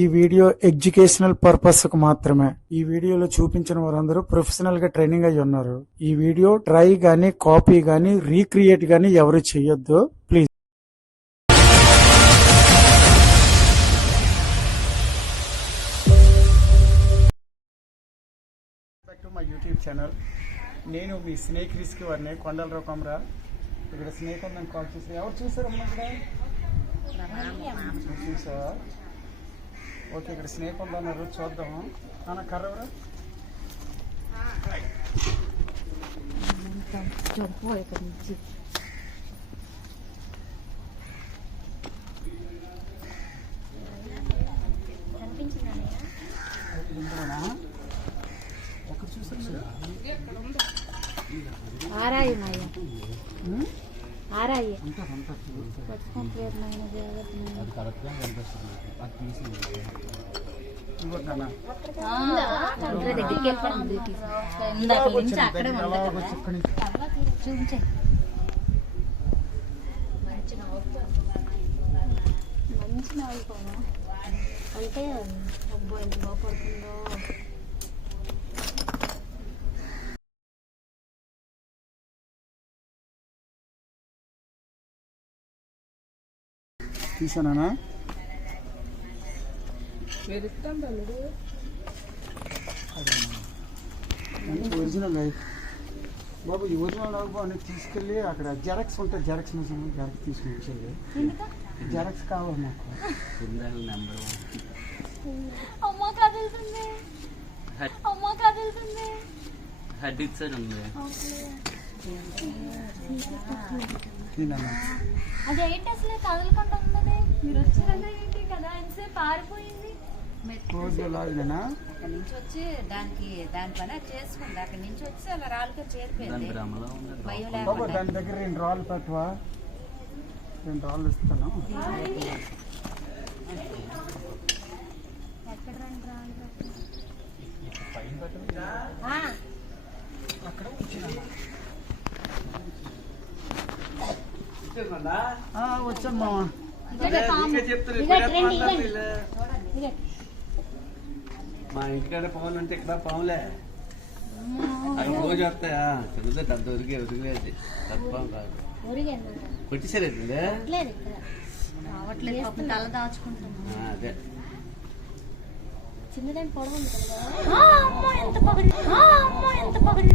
ఈ video educational పర్పస్కు మాత్రమే. ఈ వీడియోలో చూపించిన వారందరూ ప్రొఫెషనల్గా ట్రైనింగ్ అయి ఉన్నారు. ఈ వీడియో ట్రై గానీ కాపీ గానీ రీక్రియేట్ గానీ ఎవరు చేయొద్దు. Please back to my YouTube channel నేను మీ స్నేక్ రిస్క్ వారిని కొండల రూపంరా. ఇక్కడ స్నేక్ ఉందని కాల్ చేసి ఎవరు చూసారమ్మా ఇక్కడ? చూసావా ఓకే ఇక్కడ స్నేక్ ఉందన్నారు చూద్దాము. నాన్న కర్ర ఎవరు? జంపు ఇక్కడ నుంచి ఇందులోనా? ఎక్కడ చూసారు మీరు ఆరాయి ఉం? ఆరాయి. పట్టుకుంటారు నాయన జాగ్రత్త దగ్గరికి వెళ్ళిపోయింది ఇందాక నుంచి అక్కడే ఉంది చూపించే మంచి నవ్వుకోను అంటే అబ్బో ఎంత బాగుపడుతుందో తీసానా? ఒరిజినల్ లైఫ్ బాబు ఈ ఒరిజినల్ లైఫ్ అనేది తీసుకెళ్ళి అక్కడ జెరాక్స్ ఉంటాయి జెరాక్స్ మిషన్ జెరాక్స్ తీసుకుని వచ్చేది. జెరాక్స్ కావాలి నాకు. అమ్మ కదులుతుంది. అమ్మ కదులుతుంది. హెడ్ ఇచ్చాడు అది ఏంటి అసలు కదలకుండా ఉన్నది? మీరు వచ్చారన్నా ఏంటి కదా? ఎంతసేపు పారిపోయింది అక్కడి నుంచి వచ్చి దానికి దాని పని చేసుకుంది. అక్కడి నుంచి వచ్చి అలా రాళ్ళకి దాని చేరిపోయింది భ్రమలో ఉంది? భయం బాబు లేకుండా. దాని దగ్గర రెండు రాళ్ళు పెట్టవా? రెండు రాళ్ళు ఇస్తాను. ఎక్కడ రండి రాళ్ళు అక్కడ మా ఇంటికాడ పవన్ అంటే ఇక్కడ పాములే అక్కడ రోజు వస్తాయా? చదివితే పెద్ద ఉరిగే ఉరిగేది తప్ప కాదు. ఊరిగాను కొట్టేసారు లేదు ఇక్కడ. రావట్లేదు పాపం తల దాచుకుంటున్నాను అదే. చిన్నదాని పొడవు ఉంది కదా. అమ్మో ఎంత పగిలి. అమ్మో ఎంత పగిలి.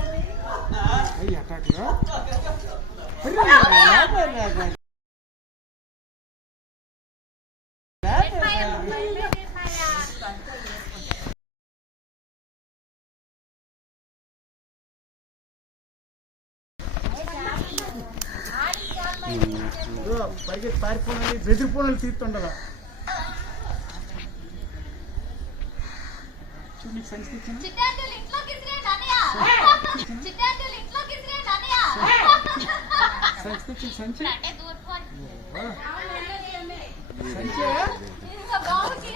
అయ్యి అటాక్లో పరిగెత్తి పారిపోయినది బెదిరిపోయినది తీస్తుండగా. చూడు నీకు సంచి తెచ్చిన సంచి అంటే దూరం సంచి ఇంకా బాగుంది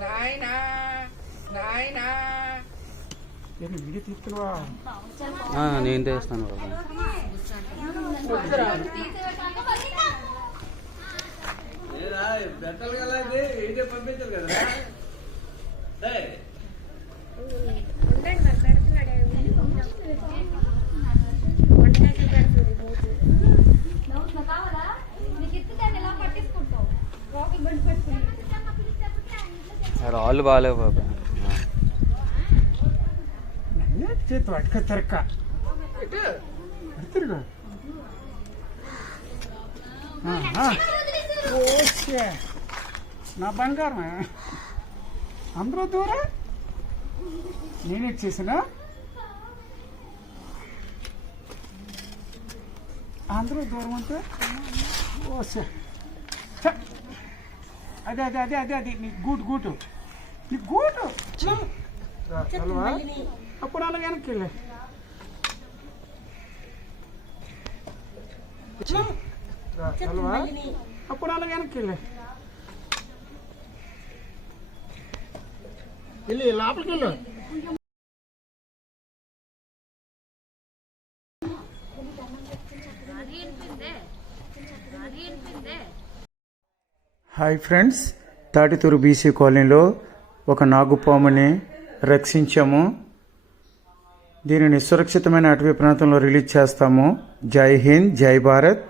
నాయనా నాయనా ఏంటి వీడియో తీస్తున్నావా నేను తెస్తాను కదా పెట్టుకుని రాళ్ళు బాగాలేవు బాబా. చేతి పట్టుక తిరక్క తిరుగు. ఓకే. నా బంగారం అందరూ దూరం? నేనే చేసిన అందరూ దూరం అంటే ఛ. అదే అదే అదే అదే అది. నీ గూటు గూటు. నీ గూటు. రా, అప్పుడు అలా వెనక్కి. అప్పుడు అలా వెనక్కి వెళ్ళే. వెళ్ళి లోపలికి వెళ్ళు. హాయ్ ఫ్రెండ్స్ తాటితూరు బీసీ కాలనీలో ఒక నాగుపాముని రక్షించాము. దీనిని సురక్షితమైన అటవీ ప్రాంతంలో రిలీజ్ చేస్తాము. జై హింద్ జై భారత్.